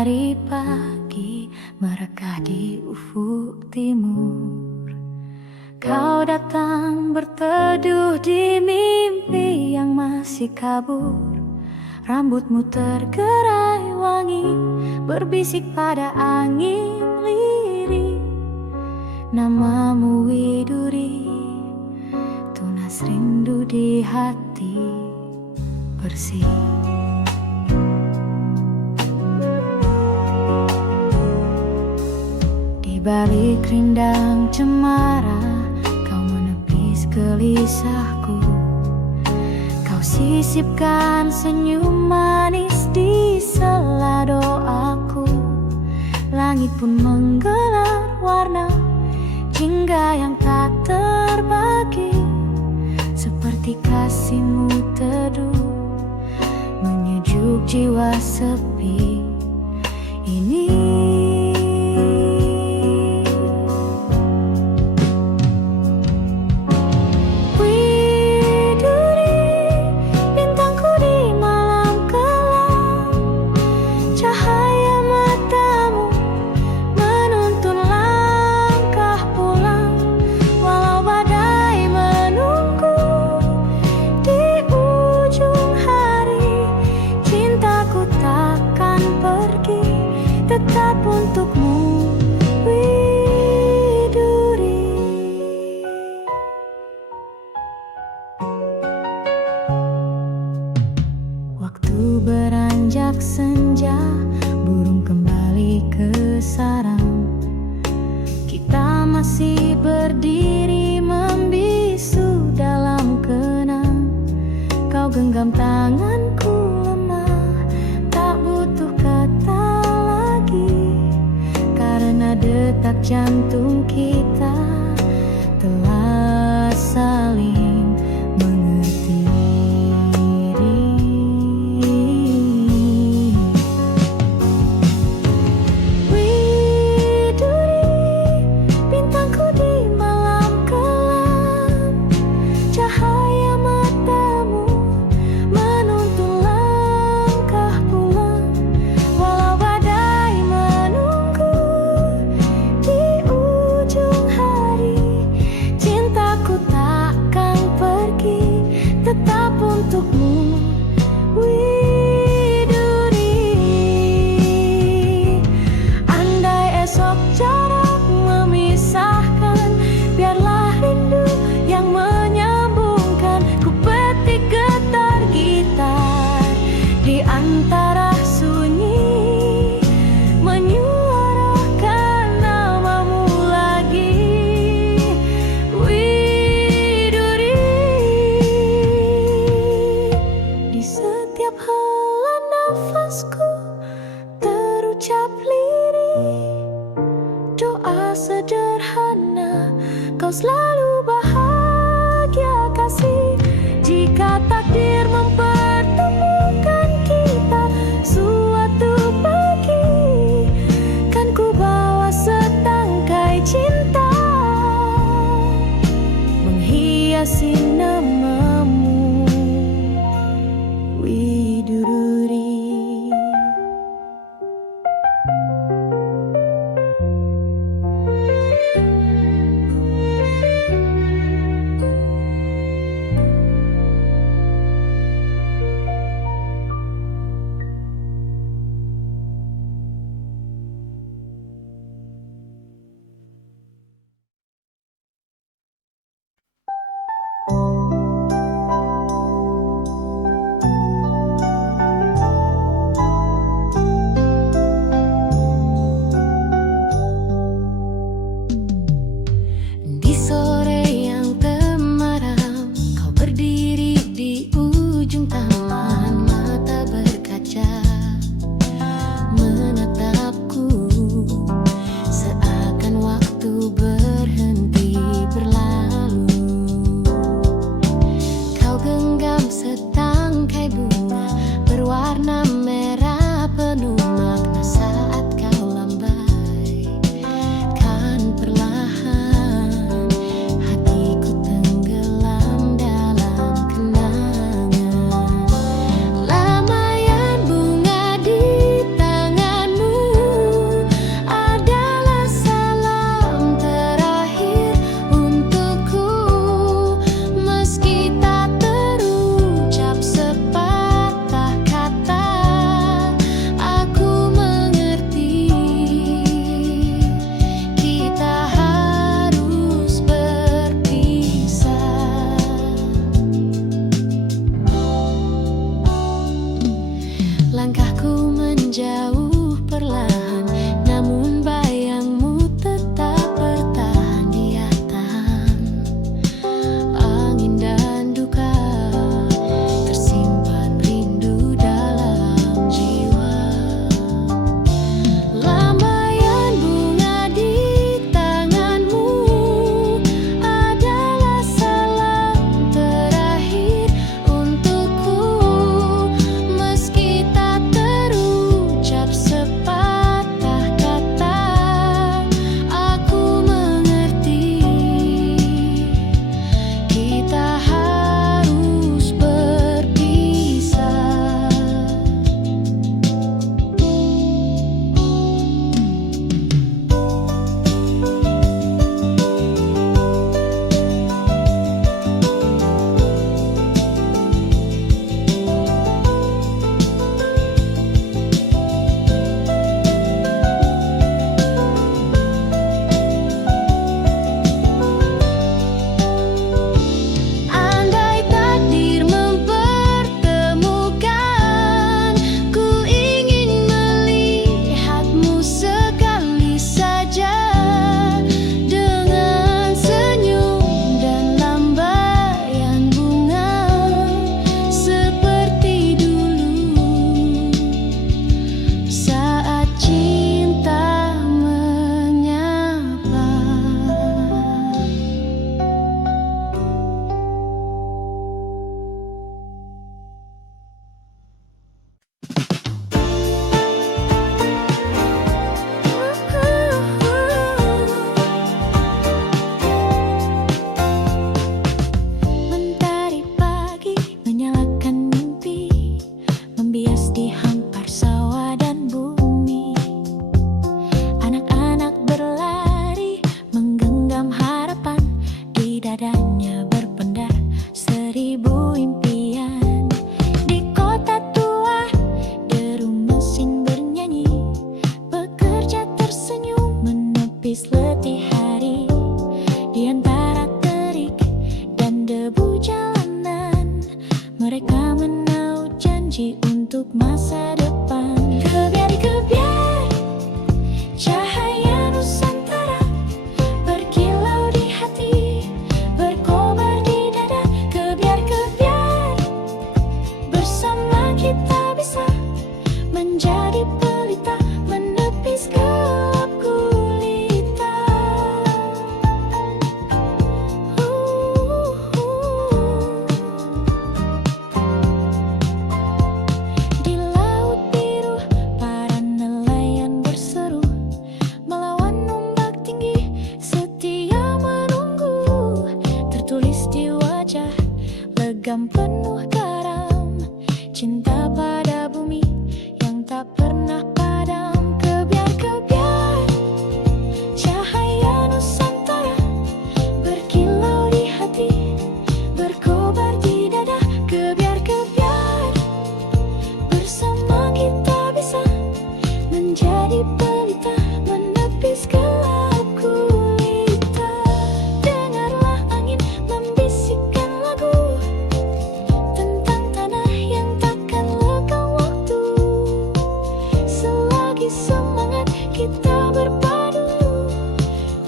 Matahari pagi merekah di ufuk timur. Kau datang berteduh di mimpi yang masih kabur. Rambutmu tergerai wangi, berbisik pada angin lirih. Namamu Widuri, tunas rindu di hati bersih. Di balik rindang cemara, kau menepis gelisahku. Kau sisipkan senyum manis di sela doaku. Langit pun menggelar warna jingga yang tak terbagi, seperti kasihmu teduh menyejuk jiwa sepi ini. Tetap untukmu, Widuri. Waktu beranjak senja, burung kembali ke sarang. Kita masih berdiri membisu dalam kenang. Kau genggam tanganku lemah, tak butuh kata, karena detak jantung kita telah saling mengerti. Widuri, bintangku di malam kelam, cahaya matamu menuntun langkah pulang. Walau badai menunggu di ujung hari, cintaku takkan pergi, tetap untukmu, Widuri. Andai esok jarak memisahkan, biarlah rindu yang menyambungkan. Ku petik getar gitar di antara sunyi, menyuarakan namamu lagi, Widuri. Di setiap hela nafasku terucap lirih doa sederhana, kau selalu bahagia kasih. Jika takdir mempertemukan kita suatu pagi, kan ku bawa setangkai cinta menghiasi namamu, Widuri. menjauh perlahan, namun bayangmu tetap bertahan. Dia tahan angin dan duka, tersimpan rindu dalam jiwa. Lambaian bunga di tanganmu adalah salam terakhir untukku. Meski tak terucap sepatah kata, aku mengerti kita harus berpisah. Andai takdir mempertemukan, ku ingin melihatmu sekali saja, dengan senyum dan lambaian bunga seperti dulu saat cinta menyapa. Mentari pagi menyalakan mimpi, membias di hampar sawah dan bumi. Anak-anak berlari menggenggam harapan, di dadanya berpendar 1000 impian. Di kota tua deru mesin bernyanyi, pekerja tersenyum menepis letih hari. Di antara terik dan debu jalanan, mereka menaut janji untuk masa depan. Kebiar-kebiar cahaya Nusantara berkilau di hati, berkobar di dada. Kebiar-kebiar bersama kita bisa menjadi pelita, menepis gelap gulita. Di laut biru para nelayan berseru, melawan ombak tinggi setia menunggu. Tertulis di wajah legam penuh garam, cinta pada bumi yang tak pernah padam. Kebiar-kebiar cahaya Nusantara berkilau di hati, berkobar di dada. Kebiar-kebiar bersama kita bisa menjadi pelita, menepis gelap gulita. Dengarlah angin membisikkan lagu tentang tanah yang takkan lekang waktu. Selagi semangat kita berpadu,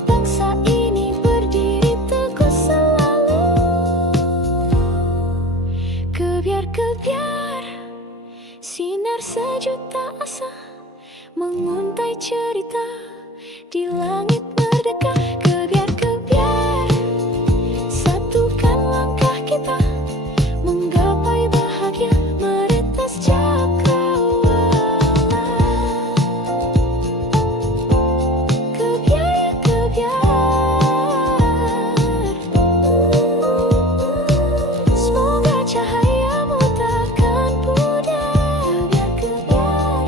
bangsa ini berdiri teguh selalu. Kebiar-kebiar sinar sejuta asa menguntai cerita di langit merdeka. Kebiar-kebiar satukan langkah kita menggapai bahagia, meretas cakrawala. Kebiar-kebiar, semoga cahayamu takkan pudar. Kebiar-kebiar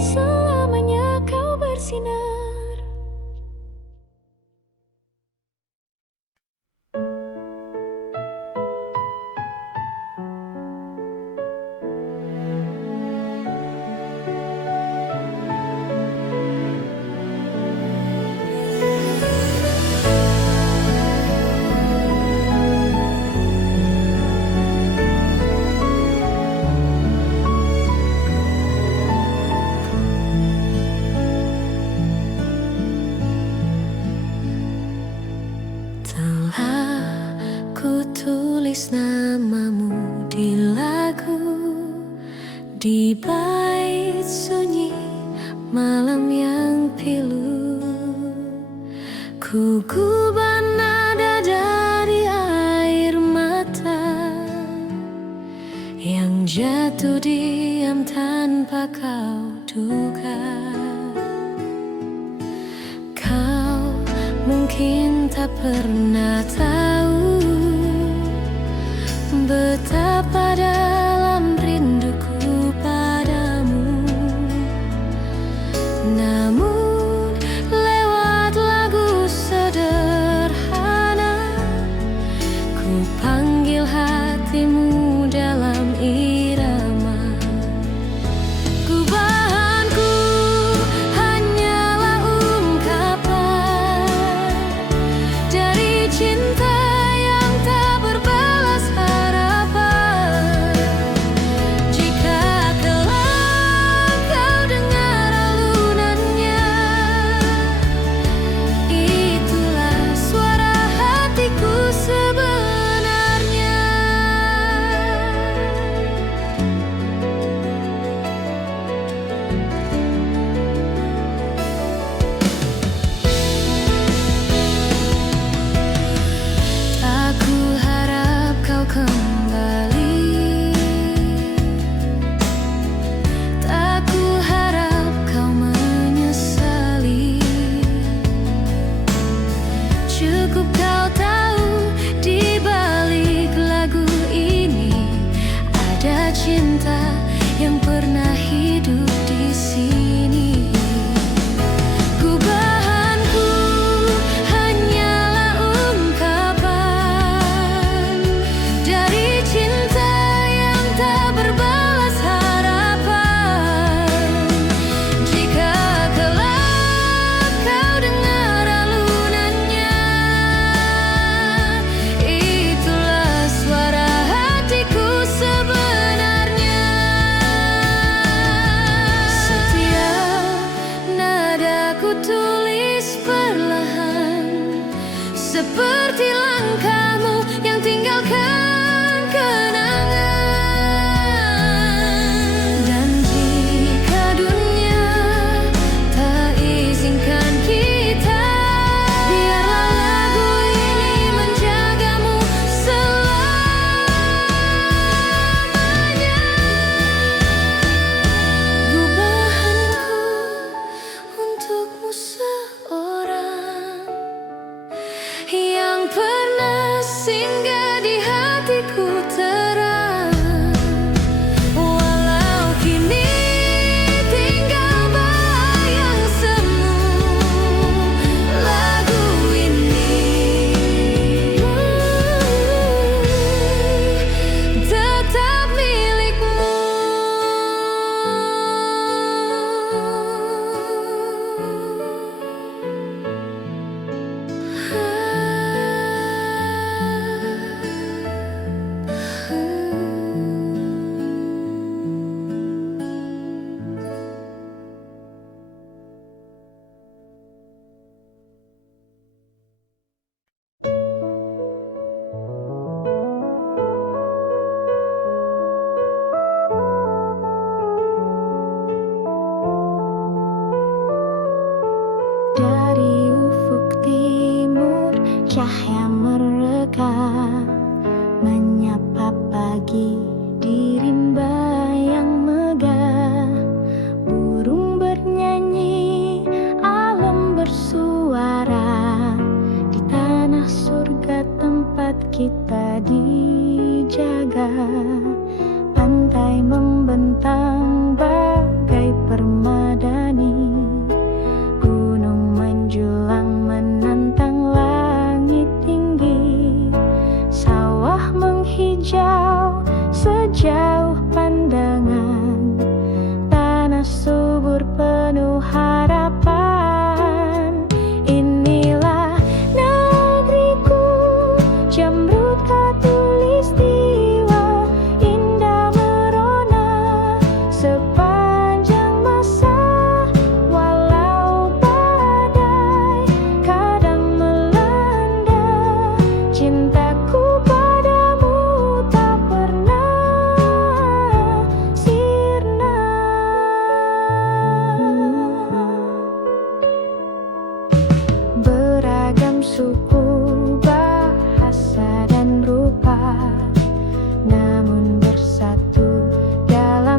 selamanya kau bersinar. Di bait sunyi malam yang pilu, ku gubah nada dari air mata yang jatuh diam tanpa kau duga. Kau mungkin tak pernah tahu betapa dalam rinduku padamu. Namun lewat lagu sederhana, ku panggil hatimu dalam irama. Gubahanku hanyalah ungkapan dari cinta yang tak berbalas harapan.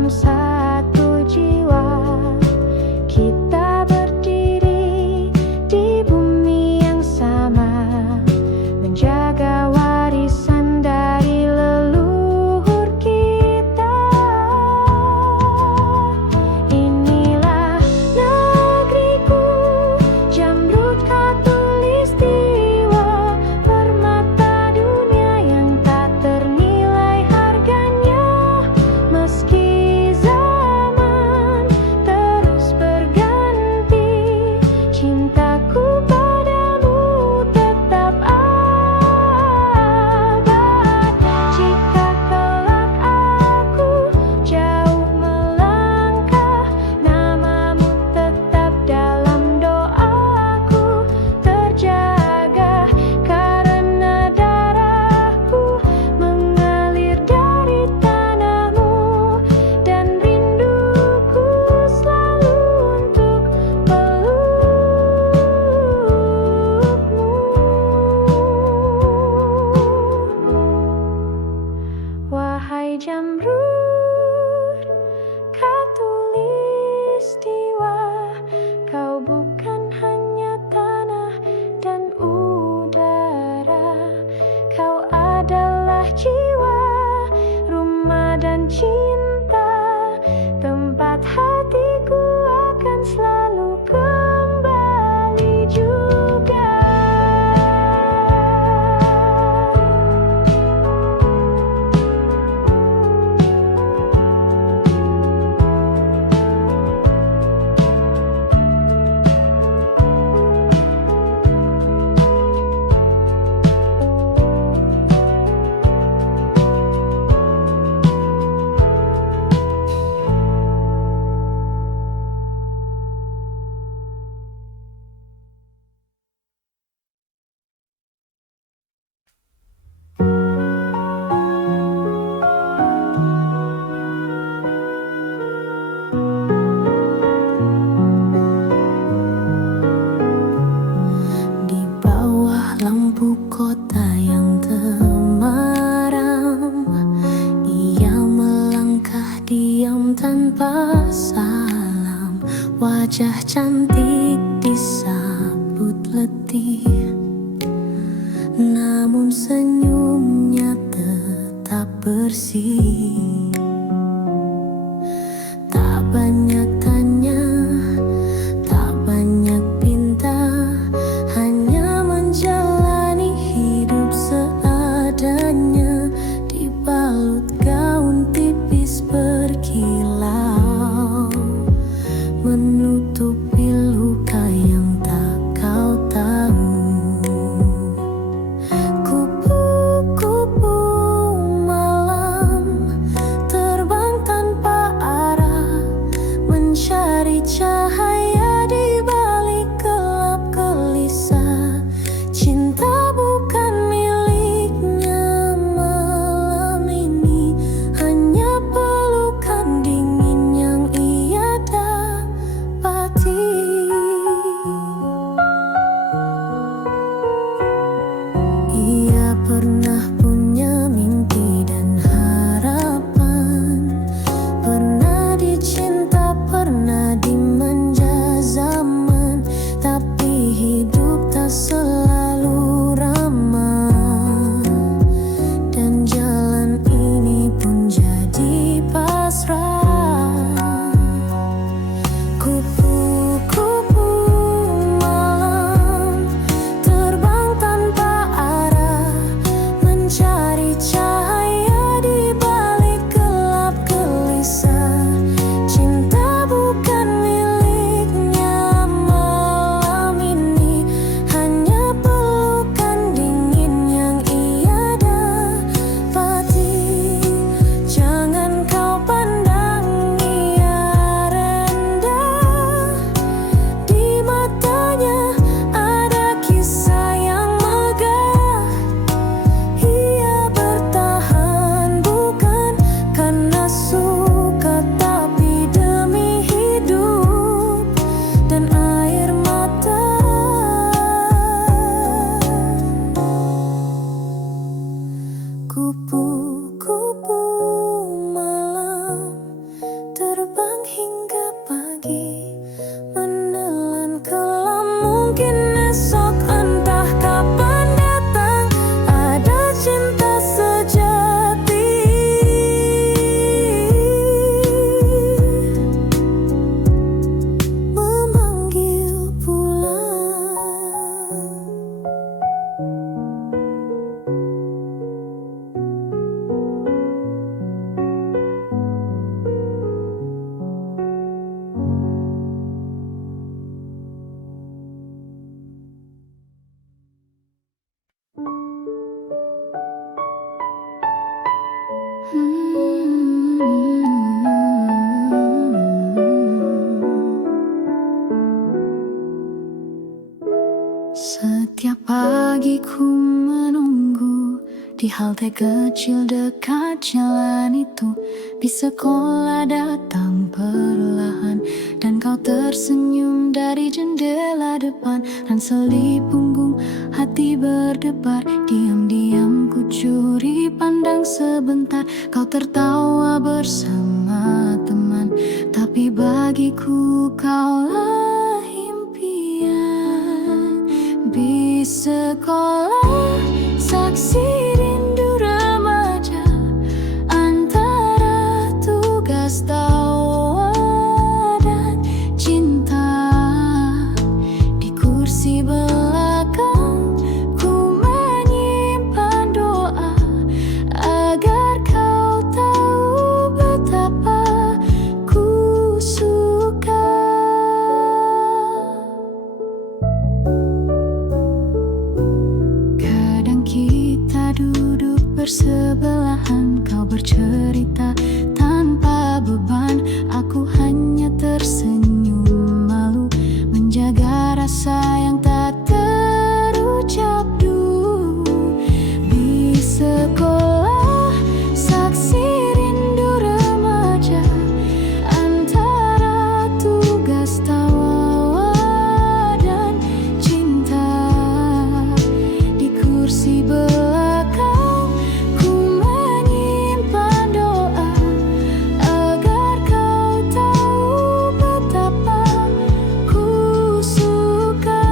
dalam satu jiwa. Kita berdiri di bumi yang sama, menjaga warisan dari leluhur kita. Inilah negeriku, Jamrud Khatulistiwa, permata dunia yang tak ternilai harganya. Meski zaman terus berganti, cintaku padamu tetap abad. Jika kelak aku jauh melangkah, namamu tetap dalam doaku terjaga, karena darahku mengalir dari tanahmu, dan rinduku selalu untuk pelukmu. Wahai Jamrud Khatulistiwa, kau bukan hanya tanah dan udara, kau adalah jiwa, rumah dan cinta, tempat hatiku akan selalu kembali juga. Di bawah lampu kota yang temaram, ia melangkah diam tanpa salam. Wajah cantik disambut letih, namun senyumnya tetap bersih. Tak banyak tanya, tak banyak pinta, hanya menjalani hidup seadanya, dibalut gaun tipis berkilau, menutupi luka yang tak kau tahu. Kupu-kupu malam terbang tanpa arah, mungkin esok entah kapan datang ada cinta sejati memanggil pulang. Setiap pagi ku menunggu di halte kecil dekat jalan itu. Di sekolah datang perlahan dan kau tersenyum dari jendela depan. Ransel di punggung, hati berdebar. Diam-diam ku curi pandang sebentar. Kau tertawa bersama teman, tapi bagiku kaulah impian. Di sekolah saksi rindu remaja antara tugas tawa dan cinta. Di kursi belakang ku menyimpan doa agar kau tahu betapa ku suka. Kadang kita duduk bersebelahan, kau bercerita tanpa beban, aku hanya tersenyum malu menjaga rasa yang tak terucap dulu. Di sekolah saksi rindu remaja antara tugas tawa dan cinta. Di kursi belakang ku menyimpan doa agar kau tahu betapa ku suka.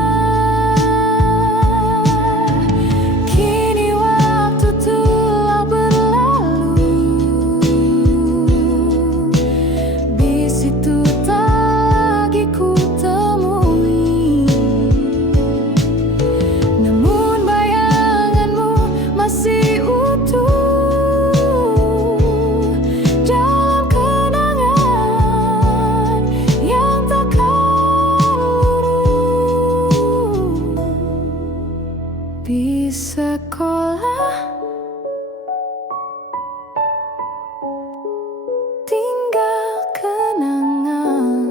Kini waktu telah berlalu, bis itu tak lagi ku temui. Namun bayanganmu masih utuh dalam kenangan yang takkan luruh. Di sekolah tinggal kenangan,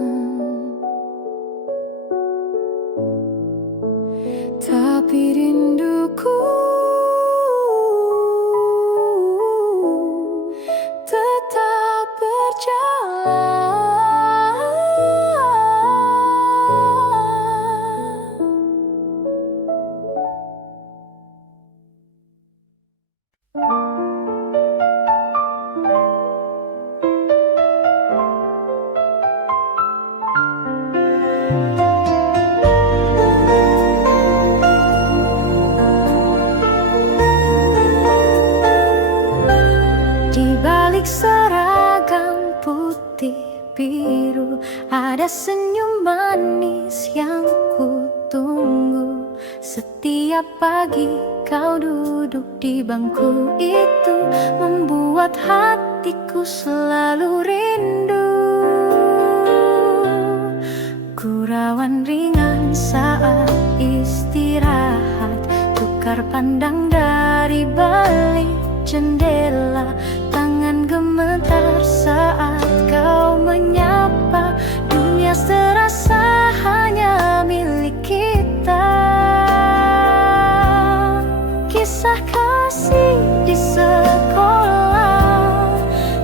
tapi rinduku tetap berjalan. Di balik seragam putih biru ada senyum manis yang ku tunggu. Setiap pagi kau duduk di bangku itu membuat hatiku selalu rindu. Gurauan ringan saat istirahat, tukar pandang dari balik jendela. Tangan gemetar saat kau menyapa, dunia serasa hanya milik kita. Kisah kasih di sekolah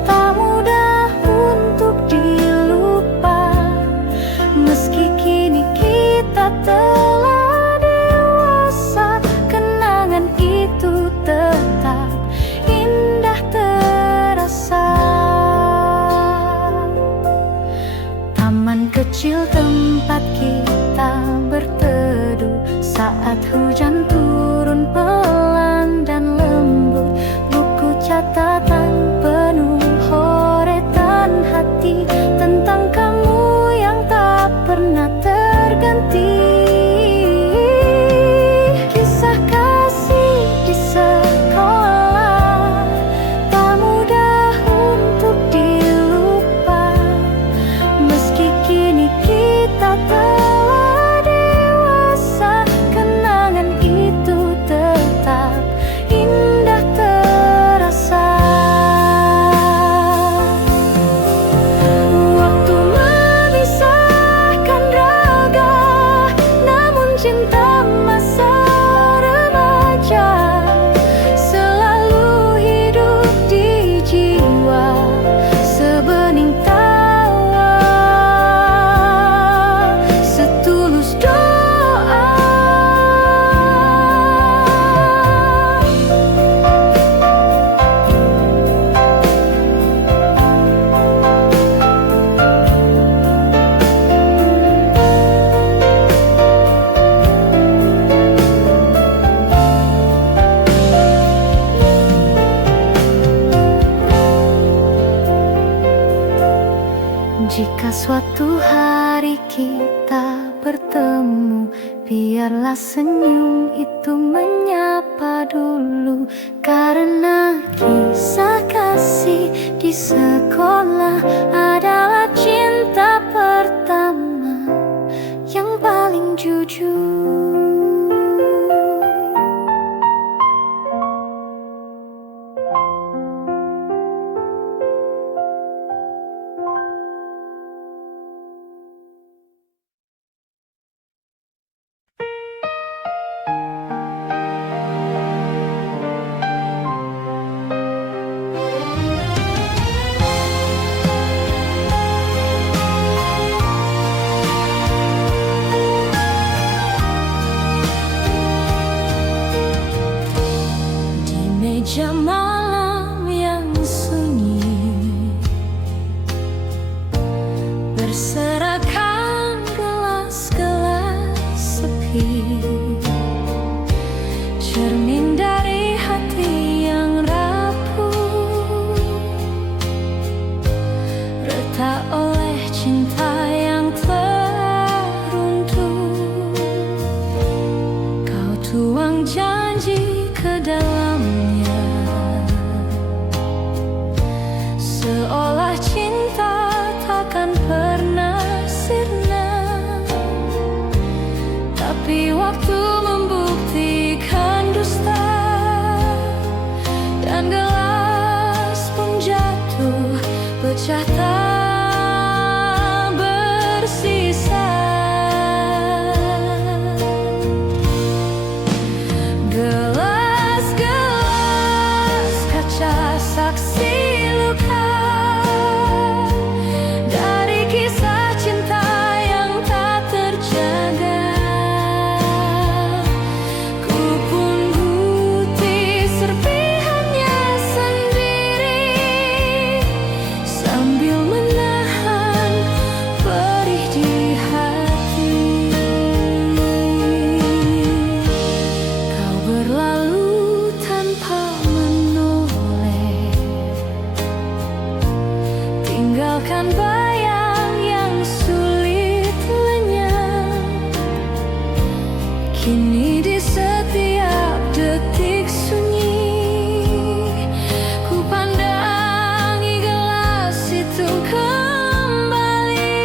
tak mudah untuk dilupa. Meski kini kita telah dewasa, kenangan itu tetap indah terasa. Taman kecil tempat kita berteduh, Jika suatu hari kita bertemu, biarlah senyum itu menyapa dulu. Karena kisah kasih di sekolah adalah cinta pertama yang paling jujur. Meja malam yang sunyi, berserakan gelas-gelas sepi, cermin dari hati yang rapuh, retak oleh cinta yang teruntuh. Kau tuang janji ke dalamnya, seolah cinta takkan pernah sirna. Tapi waktu membuktikan dusta, dan gelas pun jatuh pecah tak bersisa. Gelas-gelas kaca saksi luka dari kisah cinta yang tak terjaga. Ku pun putih serpihannya sendiri, sambil menahan perih di hati. Kau berlalu tanpa menoleh, tinggalkan bayang yang sulit lenyap. Kini di setiap detik sunyi, ku pandangi gelas itu kembali.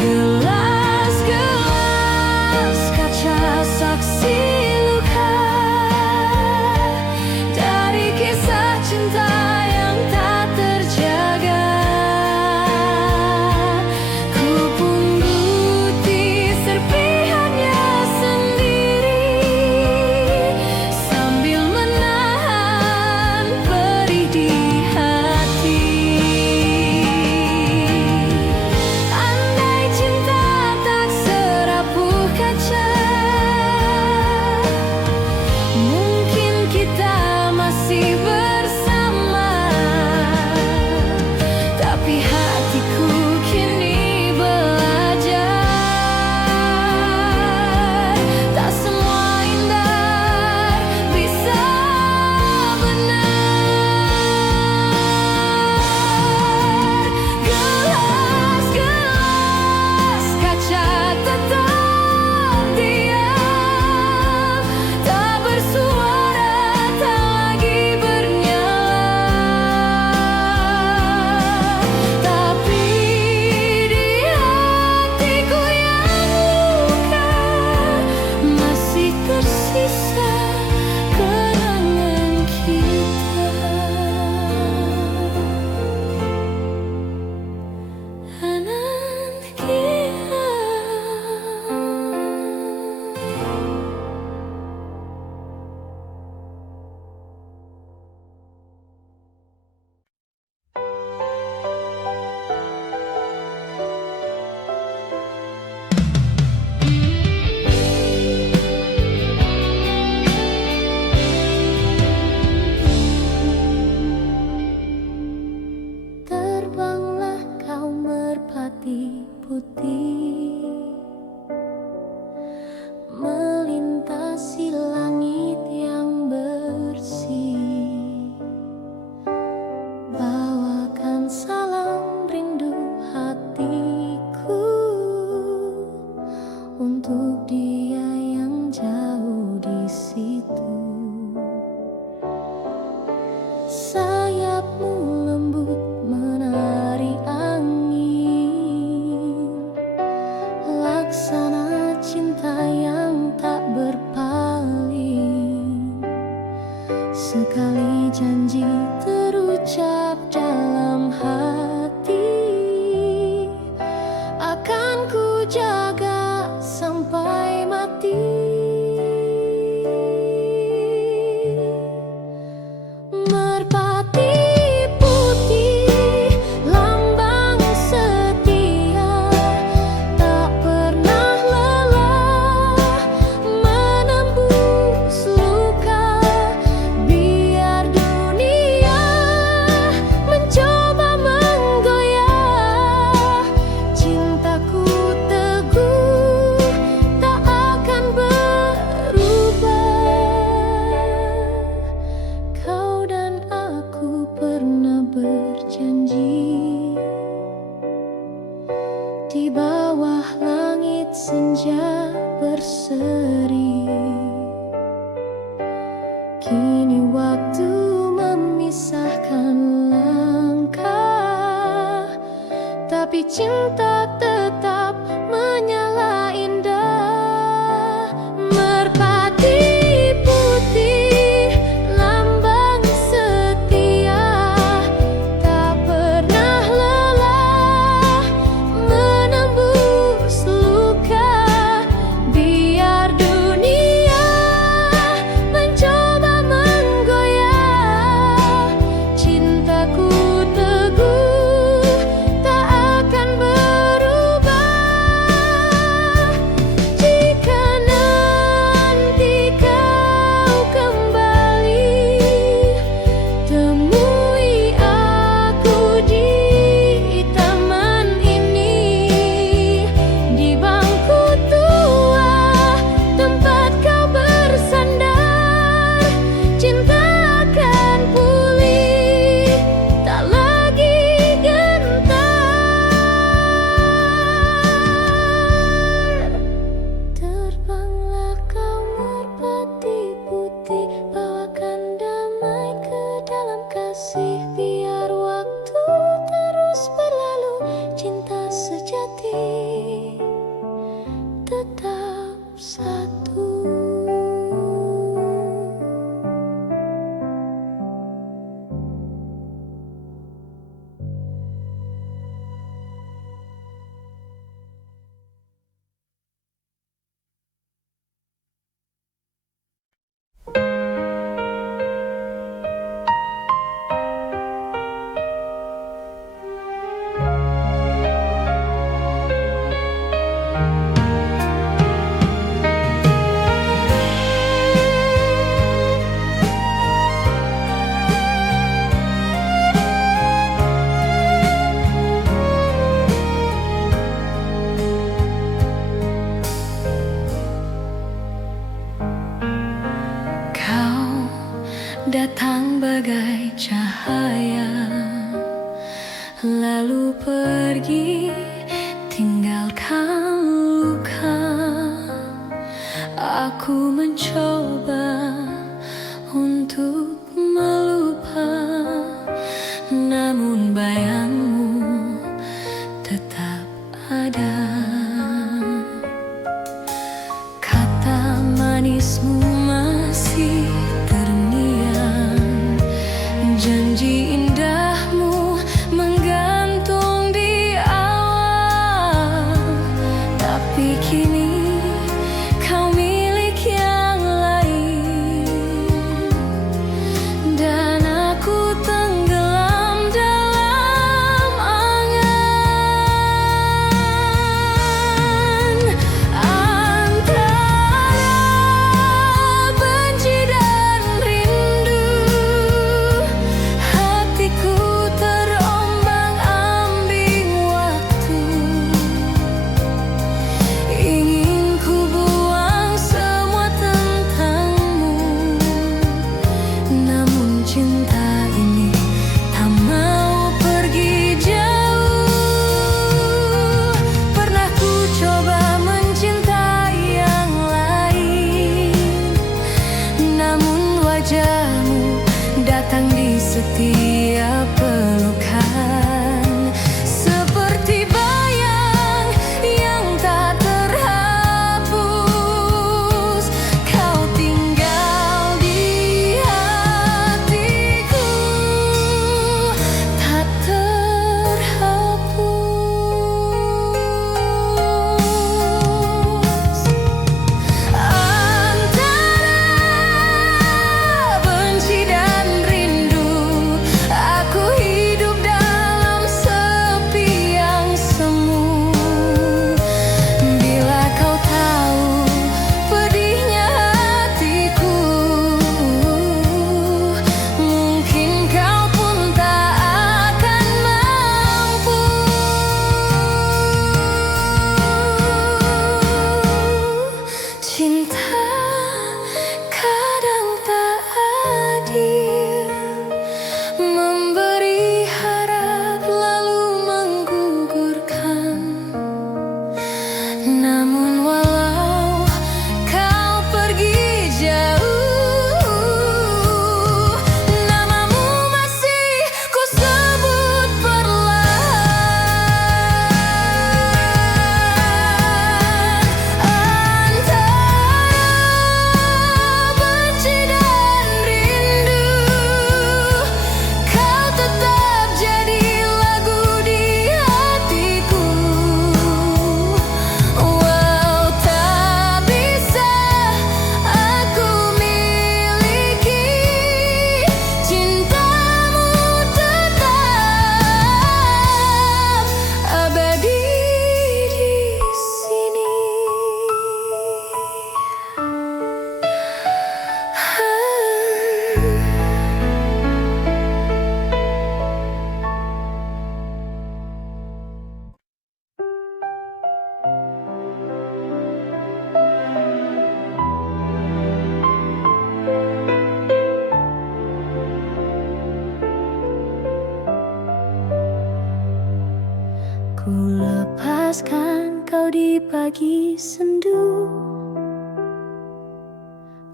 Gelas-gelas kaca saksi luka dari kisah cinta yang tak terjaga. Ku pun putih serpihannya sendiri, sambil menahan perih di hati. Andai cinta tak serapuh kaca, mungkin kita masih bersama. Tapi hatiku kini belajar, tak semua indah bisa benar. Gelas-gelas kaca tetap diam, tak bersuara, tak lagi bernyala. Tapi di hatiku yang luka masih tersisa kenangan kita. Anantia. Terbanglah kau merpati putih, melintasi langit yang bersih. tetap dalam hati, akan ku jaga sampai mati. Merpati putih, lambang setia, tak pernah lelah menembus luka. Biar dunia mencoba menggoyah, cintaku teguh tak akan berubah. Kau dan aku pernah berjanji di bawah langit senja berseri. Kini waktu memisahkan langkah, tapi cinta tetap menyala indah. Merpati putih, lambang setia, tak pernah lelah menembus luka. Biar dunia mencoba menggoyah, cintaku teguh tak akan berubah. Jika nanti kau kembali, temui aku di taman ini, di bangku tua tempat kau bersandar. Cinta akan pulih, tak lagi gentar. Terbanglah kau merpati putih, bawakan damai ke dalam kasih. Biar waktu terus berlalu, cinta sejati tetap satu. Kau datang bagai cahaya, lalu pergi tinggalkan luka. Aku mencoba untuk melupa, namun bayangmu tetap ada. Kata manismu masih terngiang, janji indahmu menggantung di awal. Tapi kini kau milik yang lain, dan aku tenggelam dalam Ku lepaskan kau di pagi sendu,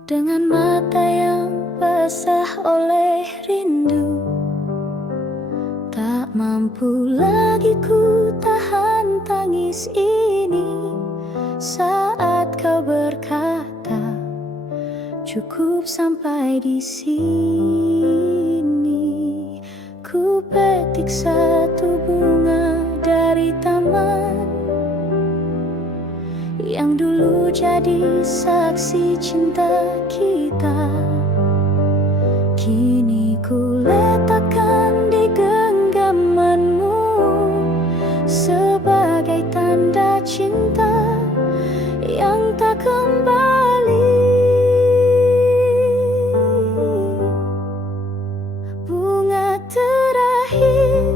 dengan mata yang basah oleh rindu. Tak mampu lagi ku tahan tangis ini saat kau berkata, cukup sampai di sini. Ku petik satu bunga dari taman yang dulu jadi saksi cinta kita. Kini ku letakkan di genggamanmu sebagai tanda cinta yang tak kembali. Bunga terakhir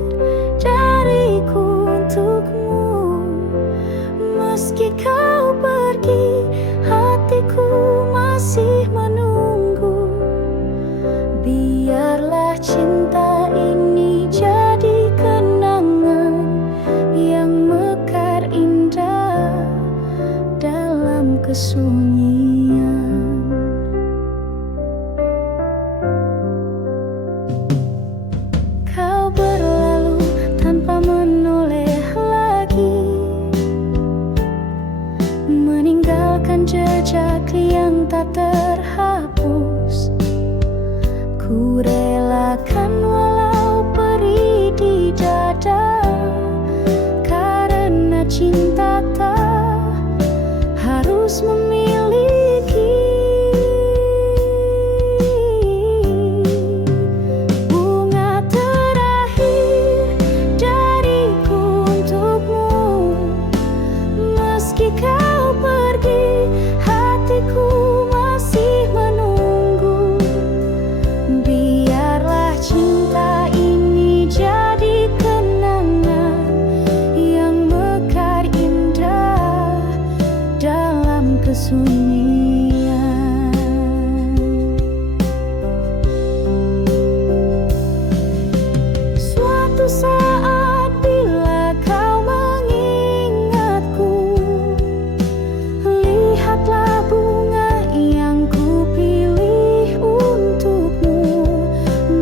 dariku untukmu, meski kau pergi, hatiku masih menunggu. Biarlah cinta ini jadi kenangan yang mekar indah dalam kesunyian. Kau berlalu tanpa menoleh lagi, meninggalkan jejak yang tak terhapus. Ku relakan walau perih di dada, karena cinta tak harus memiliki. Bunga terakhir dariku untukmu, meski kau pergi, hatiku masih menunggu. Biarlah cinta ini jadi kenangan yang mekar indah dalam kesunyian. Suatu saat bila kau mengingatku, lihatlah bunga yang ku pilih untukmu,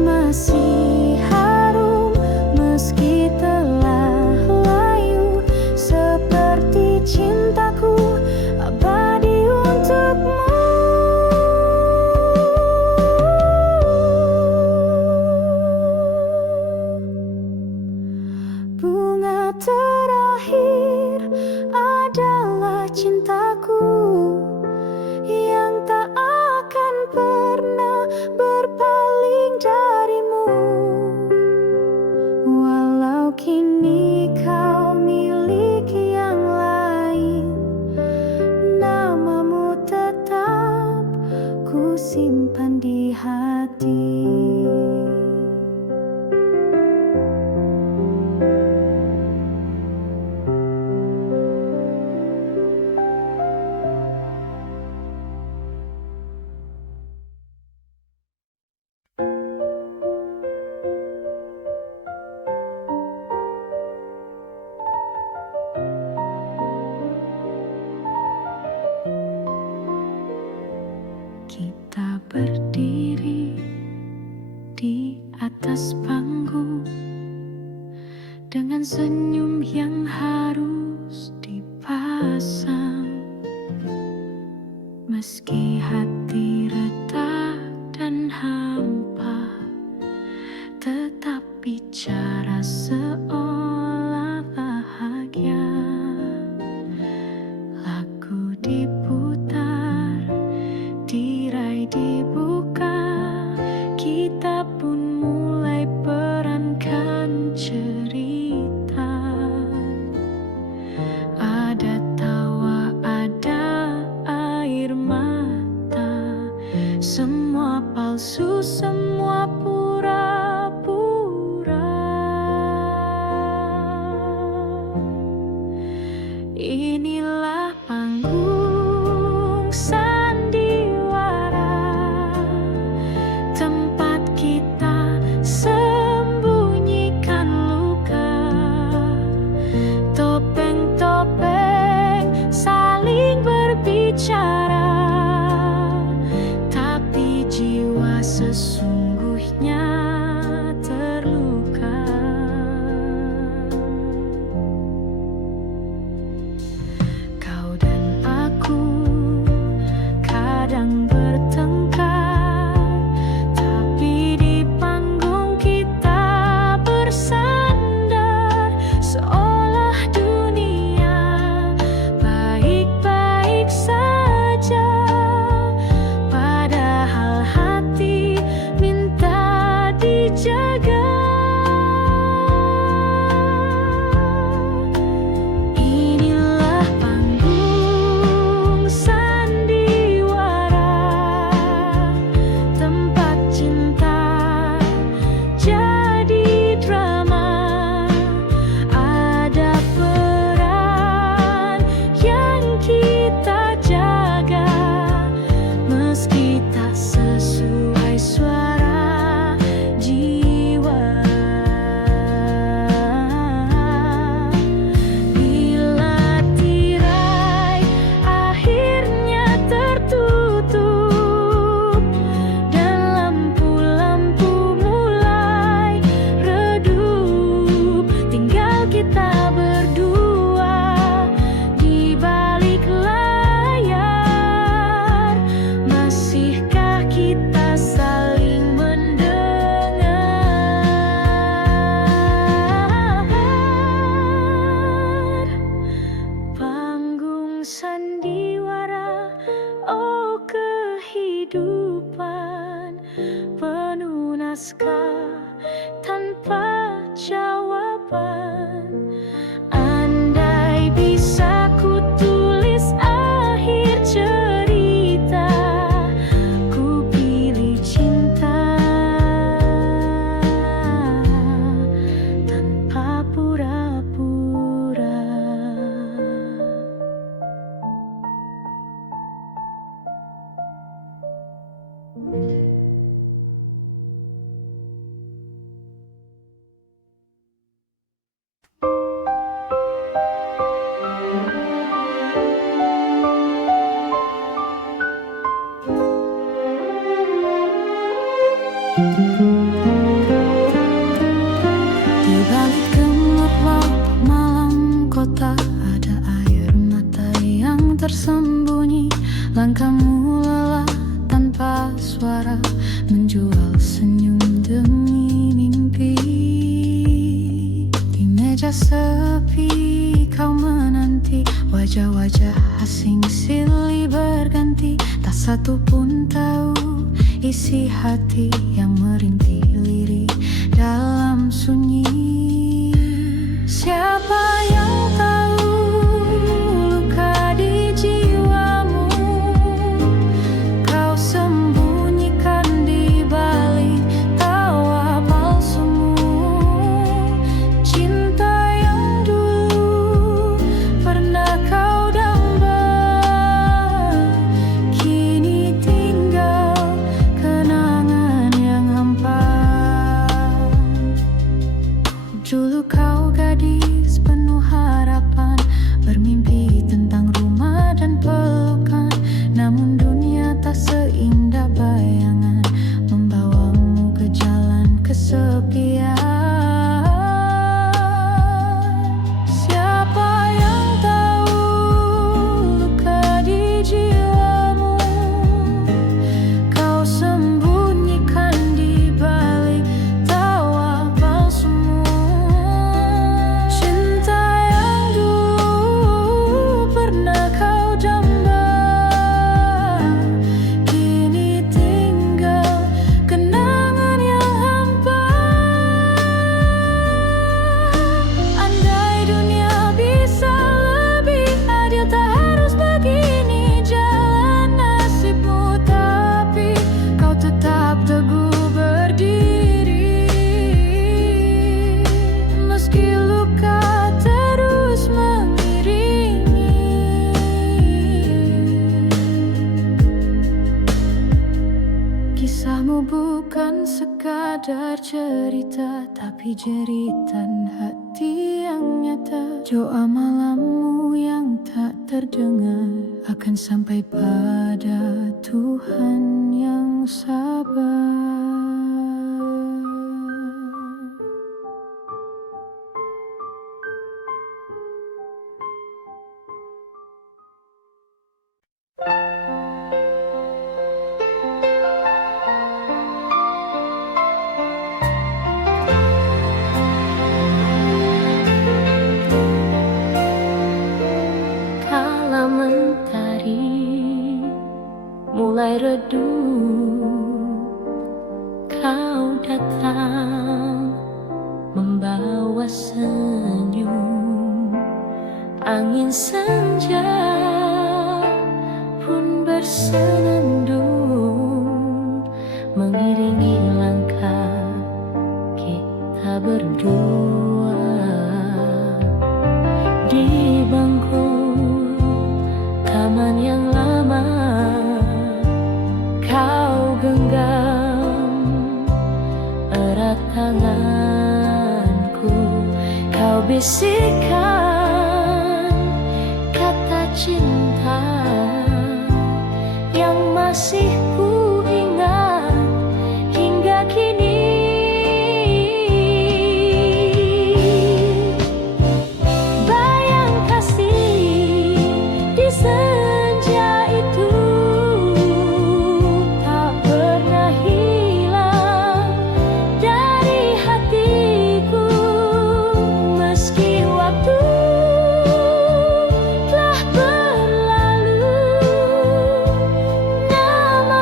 masih harum meski telah layu, seperti cintaku abadi untukmu. Bunga terakhir adalah cintaku yang tak akan pernah berpaling darimu. Walau kini kau miliki yang lain, namamu tetap ku simpan di hati. Kita berdiri di atas panggung dengan senyum yang harus dipasang, meski hati retak dan hampa, tetap bicara seolah bahagia. Lagu diputar, tirai dibuka, kita pun mulai perankan cerita. Ada tawa, ada air mata, semua palsu, semua pura-pura. harapan. Andai bisa ku tulis akhir cerita, ku pilih cinta tanpa pura-pura. Di balik gemerlap malam kota ada air mata yang tersembunyi. Langkahmu lelah tanpa suara, menjual senyum demi mimpi. Di meja sepi kau menanti, wajah-wajah asing silih berganti. Tak satu pun tahu isi hati yang merintih lirih dalam sunyi. Siapa yang tahu luka di jiwamu, kau sembunyikan di balik tawa palsumu. Cinta yang dulu pernah kau damba, kini tinggal kenangan yang hampa. Dulu kau gadis penuh harapan, bermimpi tentang rumah dan pelukan. Namun dunia tak seindah bayangan, membawamu ke jalan kesepian. Siapa yang tahu luka di jiwamu, kau sembunyikan di balik tawa palsumu. Cinta yang dulu pernah kau jamba, kini tinggal kenangan yang hampa. Andai dunia bisa lebih adil, tak harus begini jalan nasibmu. Tapi kau tetap teguh berdiri, meski luka terus mengiringi. Kisahmu bukan sekadar cerita, tapi jeritan hati yang nyata. Doa malammu yang tak terdengar akan sampai pada Tuhan yang sabar. Kala mentari mulai redup, kau datang membawa senyum. Angin senja pun bersenandung, mengiringi langkah kita berdua. Di bangku taman yang lama, kau genggam erat tanganku. Kau bisikkan kata cinta yang masih ku ingat hingga kini. Bayang kasih di senja itu tak pernah hilang dari hatiku. Meski waktu telah berlalu, nama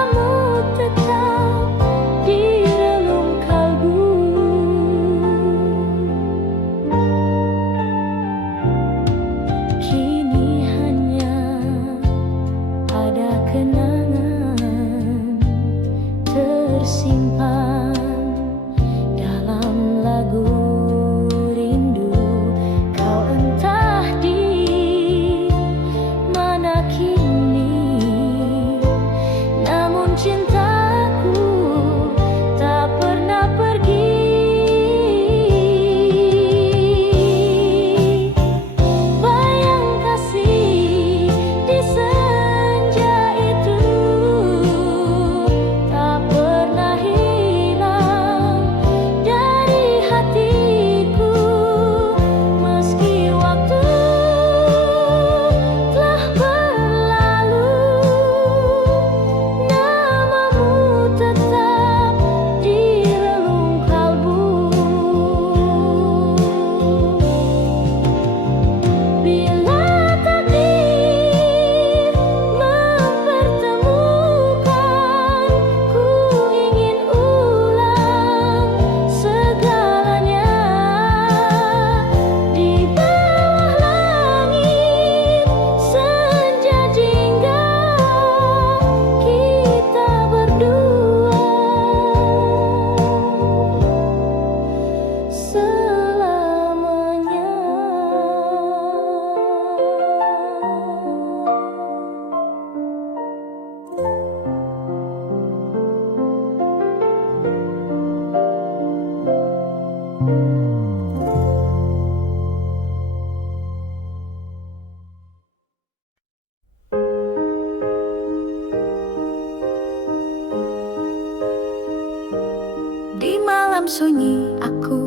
Dalam sunyi aku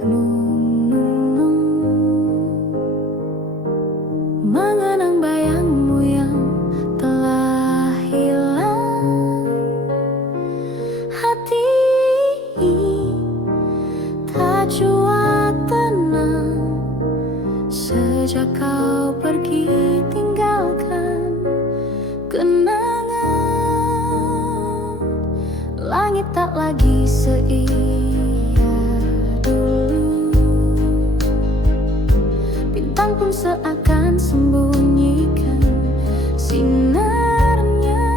tenung-nung, mengenang bayangmu yang telah hilang. Hati tak jua tenang sejak kau pergi tinggalkan kenangan. Langit tak lagi seindah dulu, bintang pun seakan sembunyikan sinarnya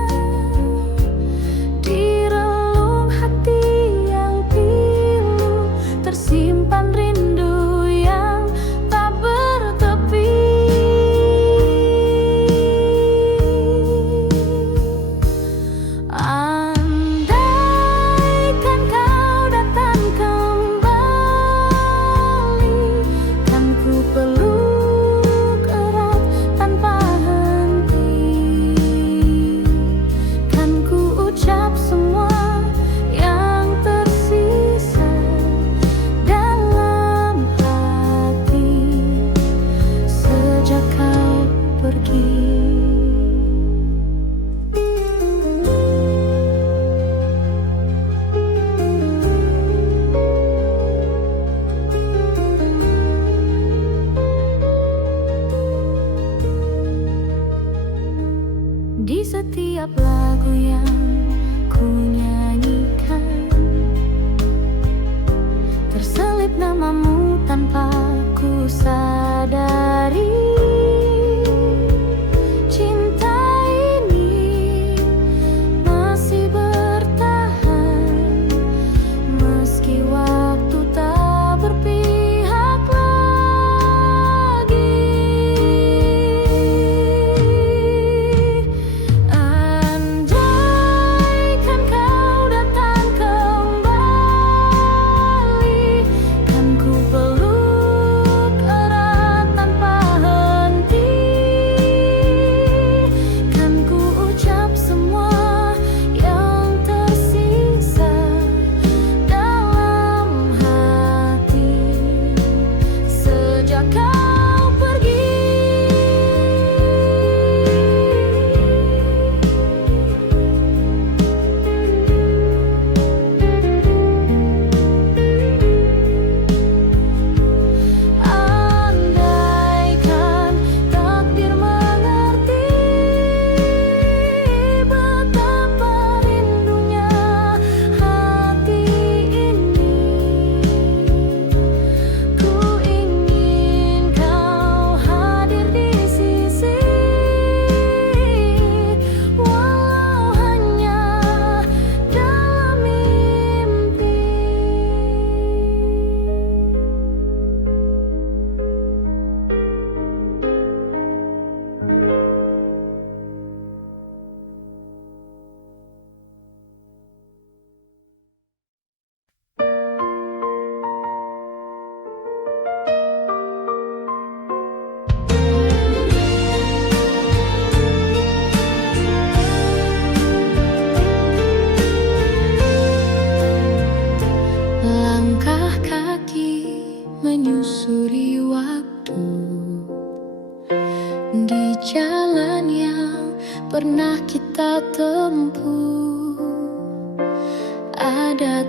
di relung hati yang pilu. Tersimpan rindu yang tak bertepi. Andaikan kau datang kembali, kan ku peluk erat tanpa henti, kan ku ucap semua yang tersisa dalam hati sejak kau pergi. Di setiap lagu yang ku nyanyikan terselip namamu tanpa ku sadari. Cinta ini masih bertahan meski waktu tak berpihak lagi. Andaikan kau datang kembali, kan ku peluk erat tanpa henti, kan ku ucap semua yang tersisa dalam hati sejak kau pergi. Andaikan takdir mengerti betapa rindunya hati ini, ku ingin kau hadir di sisi, walau hanya dalam mimpi. Langkah kaki menyusuri waktu di jalan yang pernah kita tempuh. Ada